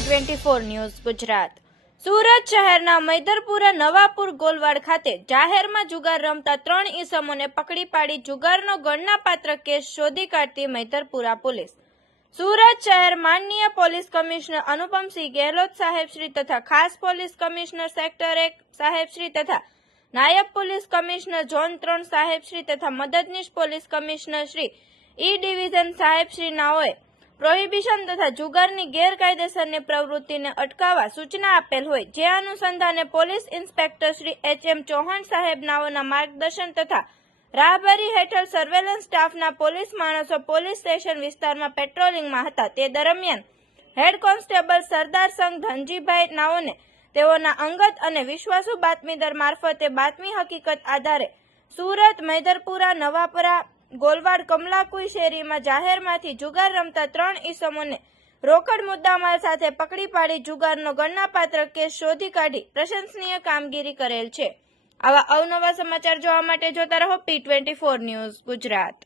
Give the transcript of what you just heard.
Twenty four news Gujarat. Surat શહેરના મૈદરપુરા નવાપુર ગોલવાડ ખાતે જાહેરમાં જુગાર રમતા ત્રણ ઈસમોને પકડી પાડી જુગારનો ગણનાપાત્ર કેસ શોધી કાઢતી મૈદરપુરા પોલીસ. સુરત શહેર માનનીય પોલીસ કમિશનર અનુપમસિંહ ગેહલોત સાહેબશ્રી તથા ખાસ પોલીસ કમિશનર સેક્ટર એક સાહેબશ્રી તથા નાયબ પોલીસ કમિશનર ઝોન ત્રણ સાહેબશ્રી તથા મદદનીશ police commissioner Shri E division સાહેબશ્રી નાઓએ પ્રોહિબિશન તથા જુગારની ગેરકાયદેસરની પ્રવૃત્તિને અટકાવવા સૂચના આપેલ હોય જે અનુસંધાને police inspector Shri H M Chauhan સાહેબ નાઓના માર્ગદર્શન તથા રાહબરી હેઠળ સર્વેલન્સ સ્ટાફના પોલીસ માણસો પોલીસ સ્ટેશન વિસ્તારમાં પેટ્રોલિંગમાં હતા. તે દરમિયાન હેડ કોન્સ્ટેબલ સરદાર સંઘ ધનજીભાઈ નાઓને તેઓના અંગત અને વિશ્વાસુ બાતમીદાર મારફતે બાતમી હકીકત આધારે સુરત, મૈદરપુરા, નવાપરા ગોલવાડ કમલાકુઈ શેરીમાં જાહેરમાંથી જુગાર રમતા ત્રણ ઈસમોને રોકડ મુદ્દામાલ સાથે પકડી પાડી જુગારનો ગણનાપાત્ર કેસ શોધી કાઢી પ્રશંસનીય કામગીરી કરેલ છે. આવા અવનવા સમાચાર જોવા માટે જોતા રહો P twenty four news Gujarat.